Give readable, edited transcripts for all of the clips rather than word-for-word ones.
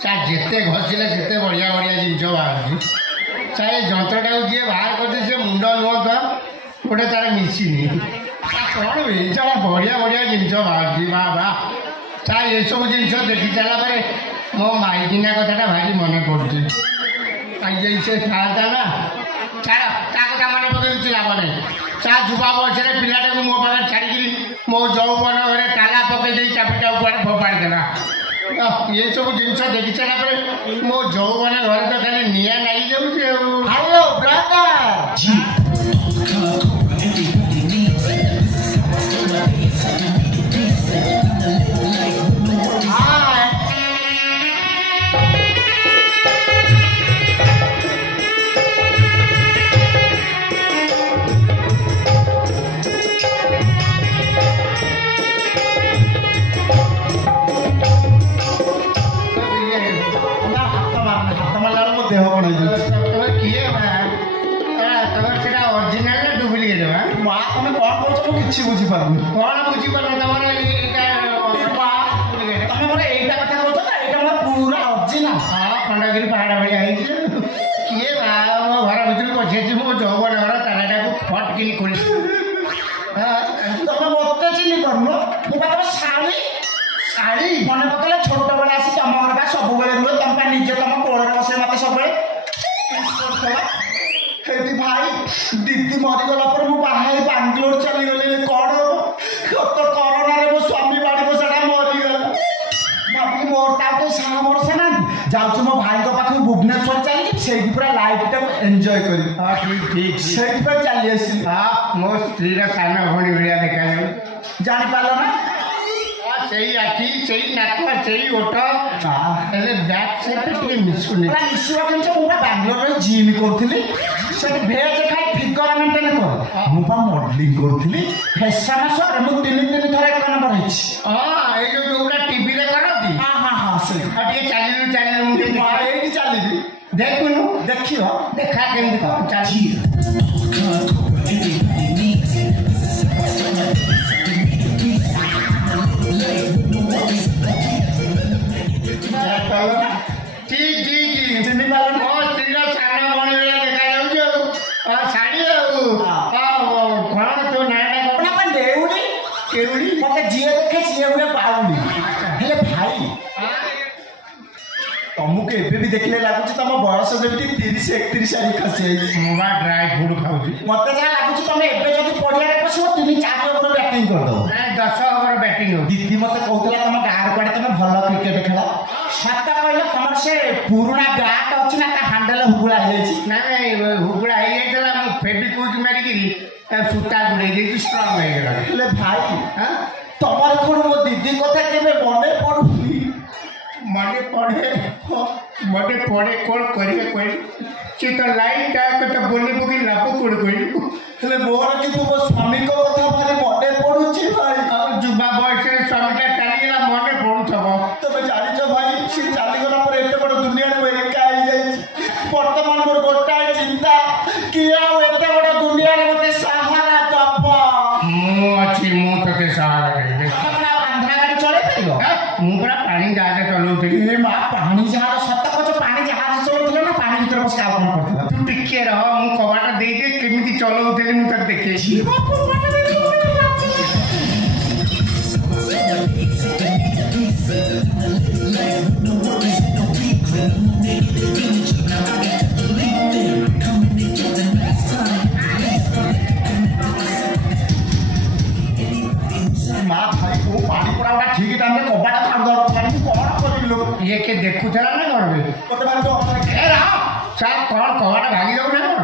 ଯେତେ ଘଷିଲେ ସେତେ ବଢ଼ିଆ ବଢ଼ିଆ ଜିନିଷ ବାହାରୁଛି। ଏ ଯନ୍ତ୍ରଟାକୁ ଯିଏ ବାହାର କରୁଛି ସେ ମୁଣ୍ଡ ନୁହଁ ତ ଗୋଟେ ତାର ମିଶିନି। କ'ଣ ଜିନିଷ ବଢ଼ିଆ ବଢ଼ିଆ ଜିନିଷ ବାହାରୁଛି। ବା ବା ଏସବୁ ଜିନିଷ ଦେଖି ସାରିଲା ପରେ ମୋ ମାଇକିନା କଥାଟା ଭାରି ମନେ ପଡ଼ୁଛି। ଆଜି ସେ ଥାଆନ୍ତା ନା ଛାଡ଼ ତା କଥା ମନେ ପକେଇଛି ଲାଭ ନାହିଁ। ଯୁବା ବୟସରେ ପିଲାଟାକୁ ମୋ ପାଖରେ ଛାଡ଼ିକିରି ମୋ ଯୌବନ ଘରେ ତାଲା ପକେଇ ଦେଇ ଚାବିଟାକୁ କୁଆଡ଼େ ଫୋପାଡ଼ି ଦେଲା। ଏସବୁ ଜିନିଷ ଦେଖି ସାରିଲା ପରେ ମୋ ଯୌବନ ଘରେ ତ ଖାଲି ନିଆଁ ଲାଗିଯାଉଛି ଆଉ। Hello brother. ଦେହ କ'ଣ ହେଇଯାଉଛି? ତମେ କିଏ ତମର ସେଟା ଅରିଜିନାଲ ନା ଡୁପ୍ଲିକେଟ? ମା ତମେ କ'ଣ କରୁଛ ମୁଁ କିଛି ବୁଝିପାରୁନି। କ'ଣ ବୁଝିପାରୁନ ତମର ତମେ ମୋର ଏଇଟା କଥା କହୁଛ ନା? ଏଇଟା ମୋର ପୁରା ଅରିଜିନାଲ। ହଁ ଖଣ୍ଡଗିରି ପାହାଡ଼ ଭଳିଆ ହେଇଛି। କିଏ ମୋ ଘର ଭିତରୁ ପଶିଯାଇଛି ମୋ ଯୌବନ ଘର ତାଲାଟାକୁ ଫଟକିନି ଖୋଲି। ତମେ ମତେ ଚିହ୍ନି ପାରୁନ? ମୁଁ ବା ତମ ଶାଢ଼ୀ ଶାଢ଼ୀ ମନେ ପକେଇଲେ ଛୋଟବେଳେ ଆସି ତମ ଘର ବା ସବୁବେଳେ ରୁହେ। ତମ ପାଇଁ ନିଜେ ତମ କୋଳରେ ବସେ ମତେ ସବୁବେଳେ। ସେଇଠି ଭାଇ ଦିଦି ମରିଗଲା ପରେ ମୁଁ ବାହା ହେଇ ବାଙ୍ଗଲୋର ଚାଲିଗଲି। କ'ଣ ତ କରୋନାରେ ମୋ ସ୍ୱାମୀ ବାଡ଼ି ବସାଟା ମରିଗଲା। ଭାବିଲି ମୋରଟା ଆଉ କେହି ସାହା ଭରସା ନାହାନ୍ତି। ଯାଉଛି ମୋ ଭାଇଙ୍କ ପାଖକୁ ଭୁବନେଶ୍ୱର ଚାଲିକି ସେଇଠି ପୁରା ଲାଇଫଟାକୁ ଏନ୍ଜୟ କରିବି। ହଁ ଠିକ୍ ଠିକ୍ ସେଇଥିପାଇଁ ଚାଲି ଆସିଲି। ମୋ ସ୍ତ୍ରୀର ସାନ ଭଉଣୀ ଭଳିଆ ଦେଖାଯାଉ। ଜାଣିପାରିଲ ନା? ସେଇ ଆଖି ସେଇ ନାକ ସେଇ ଓଠ ହେଲେ ବ୍ୟାକ୍ ସାଇଡ୍ ଟିକେ ମିଶୁନି। ମିଶିବା ଜିନିଷ ମୁଁ ବା ବାଙ୍ଗଲୋରରେ ଜିମ୍ କରୁଥିଲି। ସେଠି ଭେଜ୍ ଖାଇ ଫିଗର ମେଣ୍ଟେନ୍ କରେ। ମୁଁ ବା ମଡେଲିଂ କରୁଥିଲି। ଫ୍ୟାସନ୍ ଶୋରେ ମୁଁ 3 ଥର 1 ନମ୍ବର ହେଇଛି। ଏଇ ଯୋଉଟା ଟିଭିରେ କରନ୍ତି। ହଁ ସେଇ ଟିକେ ଚାଲିଲୁ ମୁଁ ଏଇଠି ଚାଲିବି। ଦେଖୁନୁ ଦେଖିବ ଦେଖା କେମିତି କ'ଣ ଚାଲି। ଠିକ୍ ଚିହ୍ନି ପାରିଲ? ମୋ ସ୍ତ୍ରୀର ସାନ ଭଉଣୀ ଭଳିଆ ଦେଖାଯାଉଛି ଆଉ। ଶାଢ଼ୀ ଆଉ କ'ଣ ତୋ ନାଁଟା କ'ଣ? ଦେଉଡ଼ି କେଉଡ଼ି। ମତେ ଯିଏ ଦେଖେ ସିଏ ଗୋଟେ ପାଉନି। ହେଲେ ଭାଇ ତମକୁ ଏବେ ବି ଦେଖିଲେ ଲାଗୁଛି ତମ ବୟସ ଯେମିତି 30-31 ଆଡକୁ ଖସି ଯାଇଛି। ମୁଁ ବା ଡ୍ରାଏ ଫ୍ରୁଟ୍ ଖାଉଛି। ମତେ ଯାହା ଲାଗୁଛି ତମେ ଏବେ ଯଦି ପଡ଼ିଆରେ ପଶିବ 3-4 ଓଭର ବ୍ୟାଟିଂ କରିଦେବ। 10 ଓଭର ବ୍ୟାଟିଂ ହଉଛି। ଦିଦି ମତେ କହୁଥିଲା ତମ ଗାଁରେ କୁଆଡ଼େ ତମେ ଭଲ କ୍ରିକେଟ ଖେଳ। ସତ କହିଲ ତମର ସେ ପୁରୁଣା ବ୍ୟାଟ୍ ଅଛି ନା ତା ହାଣ୍ଡେଲ ହୁଗୁଳା ହେଇଯାଇଛି? ନାଇଁ ହୁଗୁଳା ହେଇଯାଇଥିଲା। ମୁଁ ଫେବିକ୍ୱିକ୍ ମାରିକିରି ସୂତା ଗୁଡ଼େଇ ଦେଇଛି ଷ୍ଟ୍ରଙ୍ଗ ହେଇଗଲା। ହେଲେ ଭାଇ ତମର କ'ଣ ମୋ ଦିଦି କଥା କେବେ ମନେ ପଡୁନି? ମନେ ପଡ଼େ କ'ଣ କରିବେ କହିଲୁ? ସେ ତ ଲାଇନ୍ଟା ତ ବୋଲି ପକେଇ ଲାଭ କ'ଣ କହିଲୁ? ହେଲେ ମୋର କିନ୍ତୁ ମୋ ସ୍ୱାମୀଙ୍କ କଥା ଭାରି ମନେ ପଡୁଛି ଭାଇ। ଯୁବା ବୟସରେ ସ୍ୱାମୀଟା ଚାଲିଗଲା ମନେ ପଡ଼ୁଥିବ। ତମେ ଜାଣିଛ ଭାଇ ସେ ଚାଲିଗଲା ପରେ ଏତେ ବଡ଼ ଦୁନିଆରେ ମୁଁ ଏକା ହେଇଯାଇଛି। ବର୍ତ୍ତମାନ ମୋର ଗୋଟାଏ ଚିନ୍ତା କିଏ ଆଉ ଏତେ ବଡ଼ ଦୁନିଆରେ ମତେ ସାହାରା ଦବ? ମୁଁ ଅଛି, ମୁଁ ତତେ ସାହାରା ଦେବି। ଆନ୍ଧ୍ରା ଗାଡ଼ି ଚଳେଇ ପାରିବ? ମୁଁ ପୁରା ପାଣି ଜାହାଜ ଚଲାଉଥିଲି। ମା ପାଣି ଜାହାଜ ସତ କହୁଛ? ପାଣି ଜାହାଜ ଚଳଉଥିଲେ ନା ପାଣି ଭିତରେ ବସି କାମ କରୁଥିଲା? ତୁ ଟିକେ ରହ, ମୁଁ କବାଟ ଦେଇଦିଏ କେମିତି ଚଲାଉଥିଲି ମୁଁ ତତେ ଦେଖେଇଛି। ମା ଭାଇ କୋଉ ପାଣି ପଡ଼ା ଗୁଡ଼ା ଠିକ୍ ଟାଇମ୍ରେ କବାଟ ଛାଡ଼ିଦେବ। କ'ଣ କରିବି ଲୋକ? ଇଏ କିଏ ଦେଖୁଥିଲା ନା କ'ଣ? ମୋତେ ଭାରି କ'ଣ କବାଟ ଭାଙ୍ଗି ଯାଉ ନା କ'ଣ?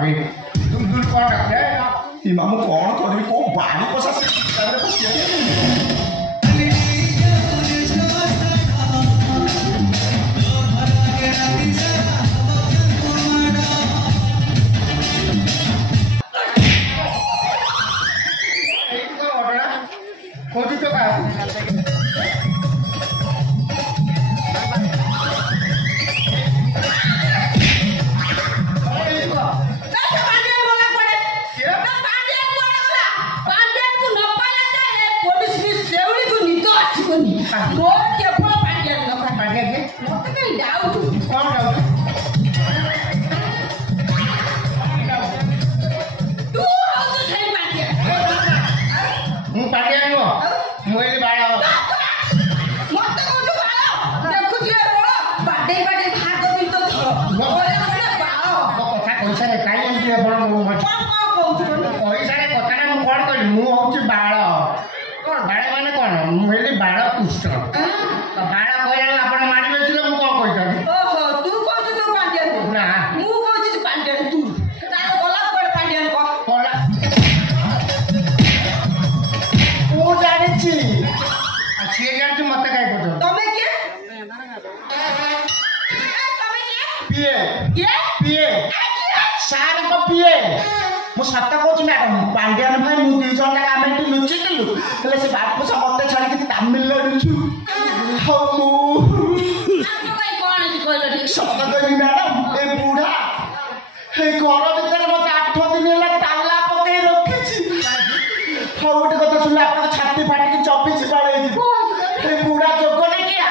କ'ଣ ମୁଁ କ'ଣ କରିବି? କୋଉ ବାଡ଼ି ପଶା ସେ କହୁଛୁ ତ କାହାକୁ? ପୋଲିସ ମୁଁ ପାଟି ଆଣିବ ମୁଁ ଏଠି ବାଳ କଥା କହିସାରେ କାହିଁ ଏମିତି ଆପଣ କହିସାରେ କଥାଟା ମୁଁ କ'ଣ କହିଲି ମୁଁ ହେଉଛି ବାଳ ବାଳ ମାନେ କ'ଣ ମୁଁ ହେଲି ବାଳ କୃଷ୍ଣ ବାଳ କହିଲା ଆପଣ ମାଡ଼ି ବସିଲେ ମୁଁ କ'ଣ କହିଥାନ୍ତି ନା ମୁଁ ଜାଣିଛି ସିଏ ଜାଣିଛୁ ମତେ କାହିଁ କହୁଛ ପିଏ ପିଏ ସାର୍ଙ୍କ ପିଏ ମୁଁ ସତ କହୁଛି ମ୍ୟାଡ଼ାମ ପାଣ୍ଡିଆନ ଭାଇ ମୁଁ 2 ଜଣ ଯାକ ଆମେ ଏଠି ଲୁଚିଥିଲୁ ହେଲେ ସେ ବାପୁସ ମତେ ଛାଡ଼ିକି ତାମିଲନାଡୁ ଛୁ ଆଉ ମୁଁ ସତ କହିବି ମ୍ୟାଡ଼ାମ ଏ ବୁଢ଼ା ଏଇ ଘର ଭିତରେ ମତେ 8 ଦିନ ହେଲା ତାଲା ପକେଇ ରଖିଛି ଆଉ ଗୋଟେ କଥା ଶୁଣିଲେ ଆପଣଙ୍କ ଛାତି ଫାଟିକି 24 ପାଳେଇଯିବ ଏ ବୁଢ଼ା ଯୋଗ ଦେଖିଆ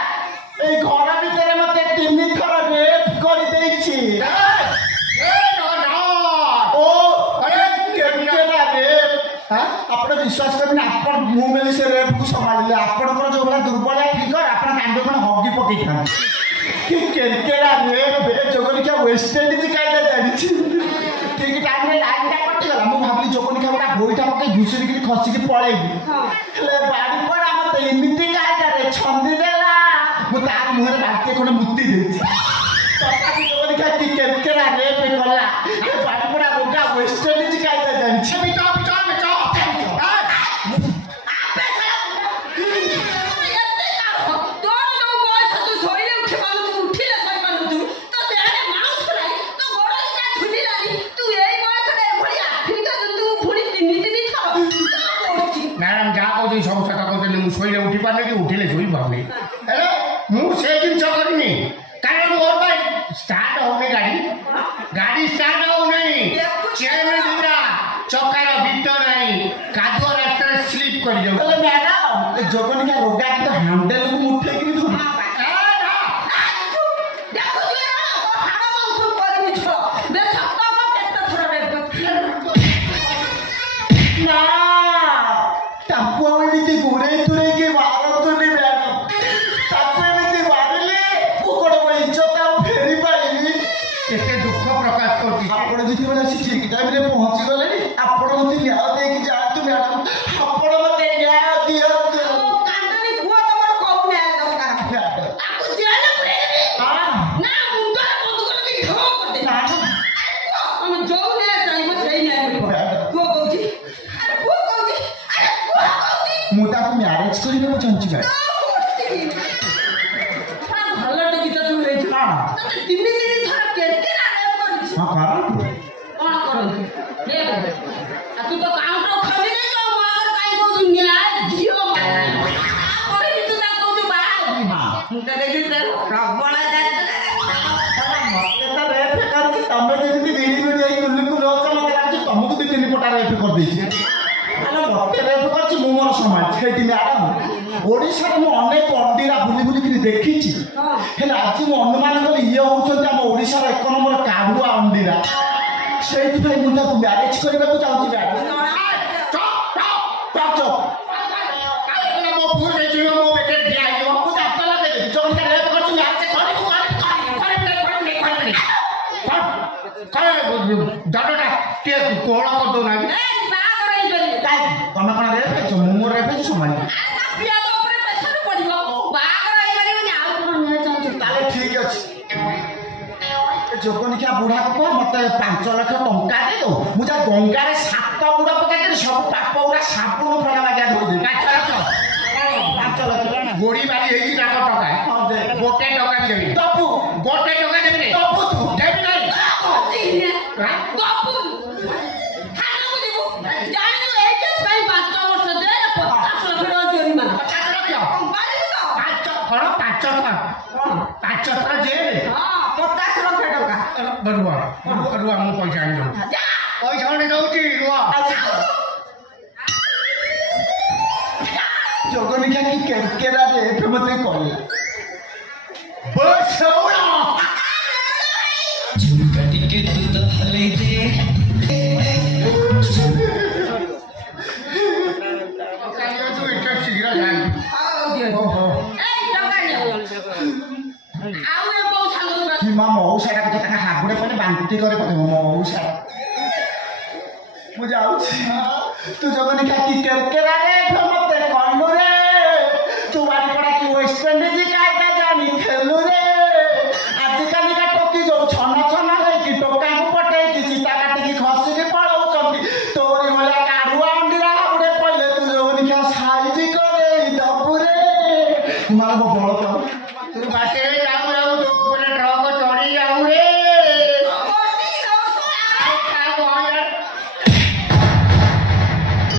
ଏଇ ଘର ଭିତରେ ମତେ 3 ଥର ରେପ୍ କରିଦେଇଛି ଆପଣ ବିଶ୍ୱାସ କରିବେନି ଆପଣ ମୁଁ ମିଳି ସେ ରେପ୍କୁ ସମ୍ଭାଳିଲେ ଆପଣଙ୍କର ଯୋଉ ଭଳିଆ ଦୁର୍ବଳିଆ ଫିଗର ଆପଣ କାଣ୍ଡ କ'ଣ ହଗି ପକେଇଥାନ୍ତି କି କେରକେରା ରେପ୍ ଯୋଗନିକା ୱେଷ୍ଟଇଣ୍ଡିଜ କାଇଦା ଜାଣିଛି ଠିକ୍ ଟାଇମ୍ରେ ଲାଇନ୍ଟା କଟିଗଲା ମୁଁ ଭାବିଲି ଯୋଗନିକା ଗୋଟେ ଗୋଇଠା ପକେଇ ଘୁଷୁରିକିରି ଖସିକି ପଳେଇବି ହେଲେ ବାଡ଼ି ପଡ଼ା ମତେ ଏମିତି କାଇଦାରେ ଛନ୍ଦି ଦେଲା ମୁଁ ତା ମୁହଁରେ ବାଲ୍ଟିଏ ଖଣ୍ଡେ ମୁତି ଦେଇଛି ତଥାପି ଯୋଗନିକା କି କେରକେରା ରେପ୍ କଲା ବାଡ଼ି ପଡ଼ା ରୋଗା ୱେଷ୍ଟଇଣ୍ଡିଜ କାଇଦା ଜାଣିଛି ମ୍ୟାଡ଼ାମ ଯାହା କହୁଛନ୍ତି ସବୁ କଥା କହୁଛନ୍ତି ମୁଁ ଶୋଇଲେ ଉଠି ପାରୁନି କି ଉଠିଲେ ଶୋଇ ପାରୁନି ହେଲେ ମୁଁ ସେ ଜିନିଷ କରିନି କାରଣ ମୋ ପାଇଁ ଷ୍ଟାର୍ଟ ହଉନି ଗାଡ଼ି ଷ୍ଟାର୍ଟ ହଉନାହିଁ ଚେନ୍ ଢିଲା ଚକାର ଭିତର ନାହିଁ କାଦୁଅ ରାସ୍ତାରେ ସ୍ଲିପ୍ କରିଯାଉଛି ହେଲେ ମ୍ୟାଡ଼ାମ ଏ ଯୋଗନିକା ରୋଗା ତ ହ୍ୟାଣ୍ଡେଲକୁ ମୁଁ ଉଠେଇକିରି ଧରୁ ତାକୁ ଆଉ ଏମିତି ଗୁରେଇ ତୁରେଇକି ମାରନ୍ତୁନି ମ୍ୟାଡ଼ାମ ତାକୁ ଏମିତି ମାରିଲେ ମୁଁ କ'ଣ ଇଜ୍ଜତ ଆଉ ଫେରି ପାରିବି କେତେ ଦୁଃଖ ପ୍ରକାଶ କରୁଛି ଆପଣ ଯେତେବେଳେ ଆସି ଠିକ୍ ଟାଇମ୍ରେ ପହଞ୍ଚିଗଲେଣି ଆପଣ ମୋତେ ନ୍ୟାୟ ଦେଇକି ଯାଆନ୍ତୁ ମ୍ୟାଡ଼ାମ ଆପଣ ମୋତେ ନ୍ୟାୟ ଦିଅନ୍ତୁ ମୁଁ ତାକୁ ମ୍ୟାରେଜ କରିବାକୁ ଚାହୁଁଛି ମ୍ୟାଡ଼ାମ ହଁ ତମେ ଯେମିତି ବିଡ଼ି ବିଡ଼ି ହେଇ ଗୁଲିକୁ ରହୁଛ ମତେ ଲାଗୁଛି ତମକୁ 2-3 ପଟା ରେଫ୍ କରିଦେଇଛି ମତେ ରେଫ୍ କରିଛି ମୁଁ ମୋର ସମାଜ ସେଇଠି ମ୍ୟାଡ଼ାମ ଓଡ଼ିଶାରେ ମୁଁ ଅନେକ ଅଣ୍ଡିରା ବୁଲି ବୁଲିକିରି ଦେଖିଛି ହେଲେ ଆଜି ମୁଁ ଅନୁମାନ କଲି ଇଏ ହେଉଛନ୍ତି ଆମ ଓଡ଼ିଶାର 1 ନମ୍ବର କାଢୁଆ ଅଣ୍ଡିରା ସେଇଥିପାଇଁ ମୁଁ ତାକୁ ମ୍ୟାରେଜ କରିବାକୁ ଚାହୁଁଛି ମ୍ୟାଡ଼ାମ ଦଣ୍ଡଟା କିଏ କୋହଳ କରିଦଉନାହାନ୍ତି ତମେ କ'ଣ ରେପ୍ ହେଇଛ ମୁଁ ମୋର ରେପ୍ ହେଇଛି ସମାନ ତାହେଲେ ଠିକ୍ ଅଛି ଯୋଗନିକା ବୁଢ଼ାକୁ କୁହ ମତେ 5 ଲକ୍ଷ ଟଙ୍କା ଦେଇଦଉ ମୁଁ ଯା ଗଙ୍ଗାରେ 7 ବୁଡ଼ ପକେଇକରି ସବୁ ପାପ ଗୁଡ଼ା ସାବୁନ ଫଳା ବାଗିଆ ଧୋଇଦେବି 5 ଲକ୍ଷ ଗୋଡ଼ି ବାଡ଼ି ହେଇଛି ତାଙ୍କ ଟଙ୍କା ଗୋଟେ ଟଙ୍କା ବି ଦେବି ଦବୁ ଗୋଟେ ଟଙ୍କା ଦେବି ଦବୁ ତୁ ଦେବି ନାହିଁ ରୁହ ମୁଁ ପଇସା ଆଣି ଦେଉଛି ପଇସା ଆଣି ଦେଉଛି ରୁହ ଯୋଗନିକା କି କେରକେରାରେ ଏବେ ମତେ କହିଲା ବସ ଦୌଡ଼ ଝୁମକା ଟିକେ ତୁ ତ ହଲେଇ ଦେ ତୁ ଏତେ ଶୀଘ୍ର ଯାଆନ୍ତି ଓହୋ ମା ମଉସାଟା କଥା ତାଙ୍କ ହାଗୁଡ଼େ ପରେ ବାନ୍ତି କରି ପକେଇବ ମଉସା ମୁଁ ଯାଉଛି ତୁ ଜଗନିକା କି କେରକେରାରେ ମତେ କଲୁ ରେ ତୁ ବାରିପଡ଼ା କି ୱେଷ୍ଟଇଣ୍ଡିଜ କାଇଟା ଜାଣି ଖେଲୁ ରେ ଆଜିକାଲିକା ଟୋକି ଯୋଉ ଛନ ଛନ ହେଇକି ଟୋକାଙ୍କୁ ପଟେଇକି ଚିତା କାଟିକି ଖସିକି ପଳଉଛନ୍ତି ତୋରି ଭଳିଆ କାଢୁଆ ଅଣ୍ଡିରା ହାଗୁଡ଼େ ପଇଲେ ତୁ ଜଗନିକା ସାଇଜି କରେଇ ଦବୁ ରେ ମାର ବଳ